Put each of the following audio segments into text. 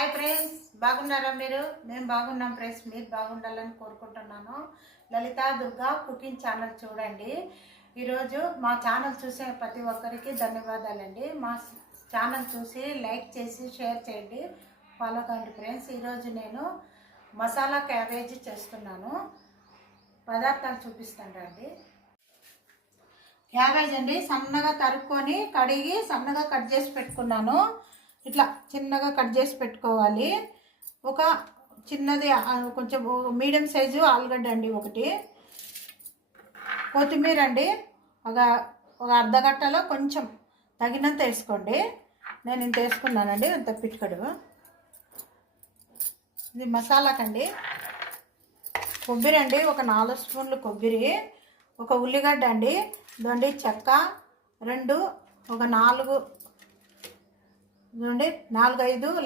Hi friends, బాగున్నారా మీరు? మేము బాగున్నాం ఫ్రెండ్స్. మీరు బాగుండాలని కోరుకుంటున్నాను. లలిత దుర్గా కుకింగ్ ఛానల్ చూడండి. ఈరోజు మా ఛానల్ చూసే ప్రతి ఒక్కరికి ధన్యవాదాలండి. మా ఛానల్ చూసి లైక్ చేసి షేర్ చేయండి, ఫాలో కండి ఫ్రెండ్స్. ఈరోజు నేను మసాలా క్యాబేజీ చేస్తున్నాను. పదార్థాలు చూపిస్తాను రండి. క్యాబేజ్ అండి, సన్నగా తరుక్కొని కడిగి సన్నగా కట్ చేసి పెట్టుకున్నాను. ఇట్లా చిన్నగా కట్ చేసి పెట్టుకోవాలి. ఒక చిన్నది కొంచెం మీడియం సైజు ఆలుగడ్డ అండి ఒకటి. కొత్తిమీర అండి ఒక అర్ధగంటలో కొంచెం తగినంత వేసుకోండి. నేను ఇంత వేసుకున్నానండి, ఇంత పిట్టుకడు. ఇది మసాలాకండి. కొబ్బరి అండి, ఒక 4 స్పూన్లు కొబ్బరి. ఒక ఉల్లిగడ్డ అండి, ఇదండి చెక్క 2, ఒక 4-5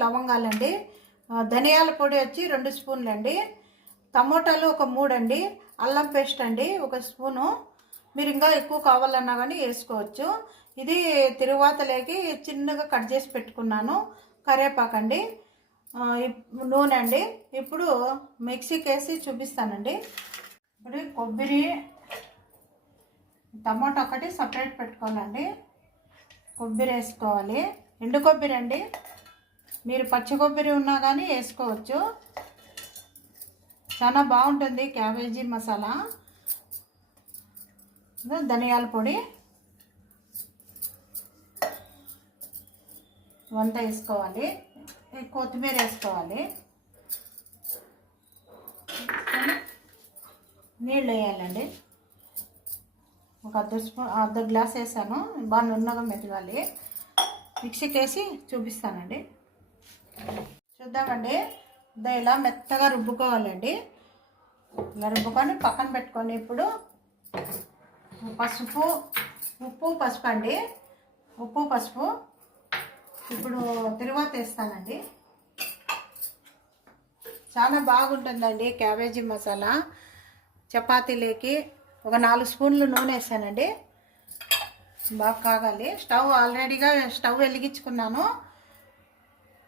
లవంగాలండి. ధనియాల పొడి వచ్చి 2 స్పూన్లు అండి. టమోటాలు ఒక 3 అండి. అల్లం పేస్ట్ అండి 1 స్పూను. మీరు ఇంకా ఎక్కువ కావాలన్నా కానీ వేసుకోవచ్చు. ఇది తిరువాతలోకి చిన్నగా కట్ చేసి పెట్టుకున్నాను. కరివేపాకండి, నూనె అండి. ఇప్పుడు మిక్సీకి వేసి చూపిస్తానండి. ఇప్పుడు కొబ్బరి టమోటా ఒకటి సపరేట్ పెట్టుకోవాలండి. కొబ్బరి వేసుకోవాలి, ఎండు కొబ్బరి అండి. మీరు పచ్చి కొబ్బరి ఉన్నా కానీ వేసుకోవచ్చు. చాలా బాగుంటుంది క్యాబేజీ మసాలా. ధనియాల పొడి వంట వేసుకోవాలి. కొత్తిమీర వేసుకోవాలి. నీళ్ళు వేయాలండి. ఒక అర్ధ గ్లాస్ వేసాను. బాగా నున్నగా మెతగాలి. మిక్సీకి వేసి చూపిస్తానండి. చూద్దామండి. ఇలా మెత్తగా రుబ్బుకోవాలండి. ఇలా రుబ్బుకొని పక్కన పెట్టుకొని ఇప్పుడు ఉప్పు పసుపు అండి. ఉప్పు పసుపు ఇప్పుడు తిరువాత వేస్తానండి. చాలా బాగుంటుందండి క్యాబేజీ మసాలా. చపాతీలోకి ఒక 4 స్పూన్లు నూనె వేసానండి. బాగా కాగాలి. ఆల్రెడీగా స్టవ్ వెలిగించుకున్నాను.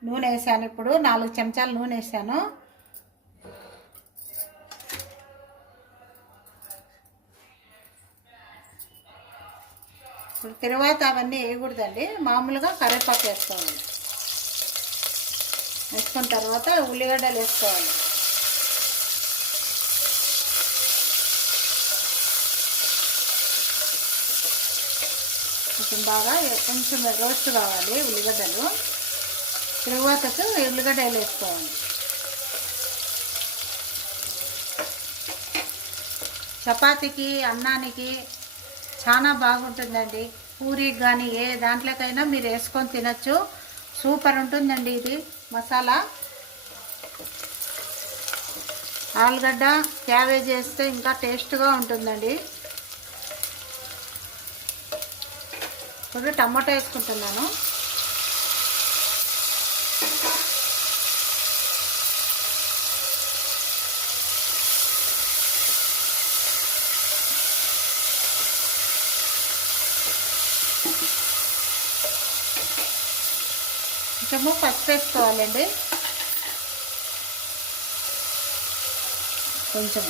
నూనె వేసాను. ఇప్పుడు 4 చెంచాలు నూనె వేసాను. ఇప్పుడు తర్వాత అవన్నీ వేయకూడదండి, మామూలుగా కరివేపాకు వేసుకోవాలి. వేసుకున్న తర్వాత ఉల్లిగడ్డలు వేసుకోవాలి. కొంచెం బాగా కొంచెం రోస్ట్ కావాలి ఉల్లిగడ్డలు. తరువాతకు ఉల్లిగడ్డలు వేసుకోవాలి. చపాతీకి అన్నానికి చాలా బాగుంటుందండి. పూరికి కానీ ఏ దాంట్లోకైనా మీరు వేసుకొని తినచ్చు. సూపర్ ఉంటుందండి ఇది మసాలా. ఆలుగడ్డ క్యాబేజ్ వేస్తే ఇంకా టేస్ట్గా ఉంటుందండి. ఇప్పుడు టమాటా వేసుకుంటున్నాను. కొంచెము పసుపు వేసుకోవాలండి. కొంచెం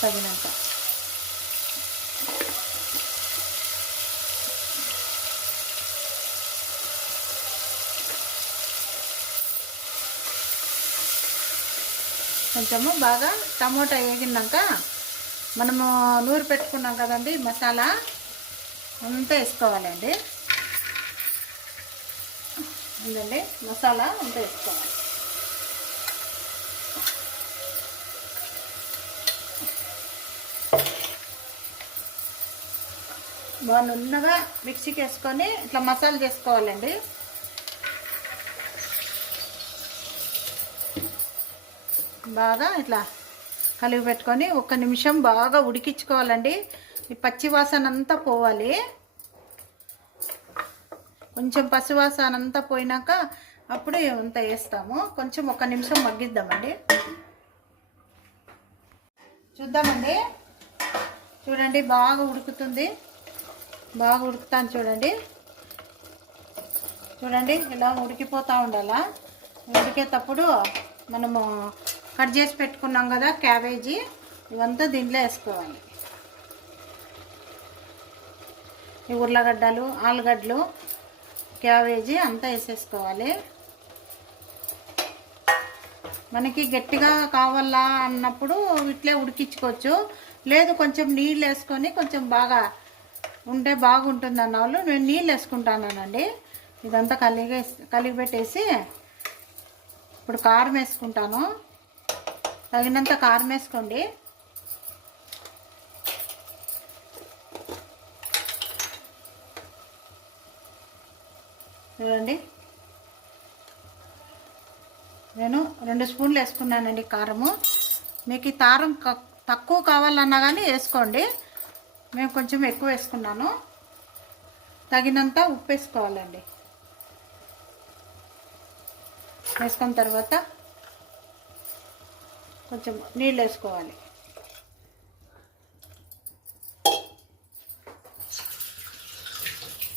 తగినంత. కొంచెము బాగా టమోటా వేగినాక మనము నూరు పెట్టుకున్నాం కదండి మసాలా అంతా వేసుకోవాలండి. ఉందండి మసాలా అంతా వేసుకోవాలి. బాగా నున్నగా మిక్సీకి వేసుకొని ఇట్లా మసాలా చేసుకోవాలండి. బాగా ఇట్లా కలిపి పెట్టుకొని 1 నిమిషం బాగా ఉడికించుకోవాలండి. ఈ పచ్చి వాసన అంతా పోవాలి. కొంచెం పచ్చి వాసన అంతా పోయినాక అప్పుడు ఇంత వేస్తాము. కొంచెం 1 నిమిషం మగ్గిద్దామండి. చూద్దామండి. చూడండి బాగా ఉడుకుతుంది. బాగా ఉడుకుతాను చూడండి. చూడండి ఇలా ఉడికిపోతూ ఉండాలా. ఉడికేటప్పుడు మనము కట్ చేసి పెట్టుకున్నాం కదా క్యాబేజీ, ఇవంతా దీంట్లో వేసుకోవాలి. ఈ ఉర్లగడ్డలు, ఆలుగడ్డలు, క్యాబేజీ అంతా వేసేసుకోవాలి. మనకి గట్టిగా కావాలా అన్నప్పుడు ఇట్లే ఉడికించుకోవచ్చు. లేదు కొంచెం నీళ్ళు వేసుకొని కొంచెం బాగా ఉంటే బాగుంటుంది అన్న వాళ్ళు నేను నీళ్ళు వేసుకుంటానండి. ఇదంతా కలిగి పెట్టేసి ఇప్పుడు కారం వేసుకుంటాను. తగినంత కారం వేసుకోండి. చూడండి, నేను 2 స్పూన్లు వేసుకున్నానండి కారము. మీకు ఈ కారం తక్కువ కావాలన్నా కానీ వేసుకోండి. మేము కొంచెం ఎక్కువ వేసుకున్నాను. తగినంత ఉప్పు వేసుకోవాలండి. వేసుకున్న తర్వాత కొంచెం నీళ్ళు వేసుకోవాలి.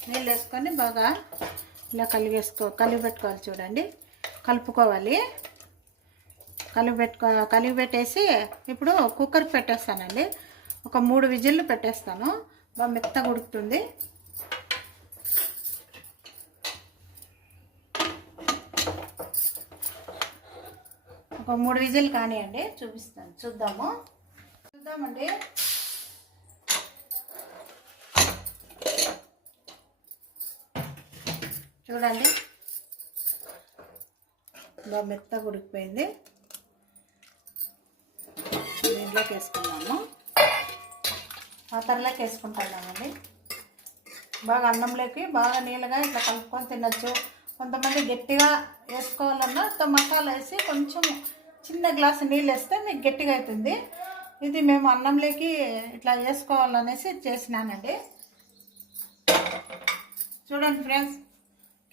నీళ్ళు వేసుకొని బాగా ఇలా కలిగి పెట్టుకోవాలి. చూడండి, కలుపుకోవాలి. కలిగి పెట్టేసి ఇప్పుడు కుక్కర్ పెట్టేస్తానండి. ఒక 3 విజిల్లు పెట్టేస్తాను. బాగా మెత్తగా ఉడుకుతుంది. ఒక 3 విజిల్ కానివ్వండి, చూద్దామండి. చూడండి, బాగా మెత్తగా ఉడికిపోయింది. దీంట్లోకి వేసుకున్నాము. పాత్రలోకి వేసుకుంటున్నామండి. బాగా అన్నంలోకి బాగా నీళ్ళగా ఇట్లా కలుపుకొని తినచ్చు. కొంతమంది గట్టిగా వేసుకోవాలన్నా మసాలా వేసి కొంచెం చిన్న గ్లాసు నీళ్ళు వేస్తే మీకు గట్టిగా అవుతుంది. ఇది మేము అన్నంలోకి ఇట్లా వేసుకోవాలనేసి చేసినానండి. చూడండి ఫ్రెండ్స్,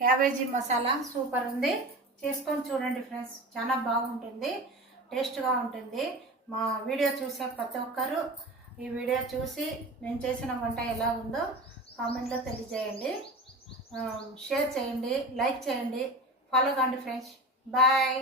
క్యాబేజీ మసాలా సూపర్ ఉంది. చేసుకొని చూడండి ఫ్రెండ్స్, చాలా బాగుంటుంది, టేస్ట్గా ఉంటుంది. మా వీడియో చూసే ప్రతి ఒక్కరు ఈ వీడియో చూసి నేను చేసిన వంట ఎలా ఉందో కామెంట్లో తెలియజేయండి. షేర్ చేయండి, లైక్ చేయండి, ఫాలో కాండి ఫ్రెండ్స్. బాయ్.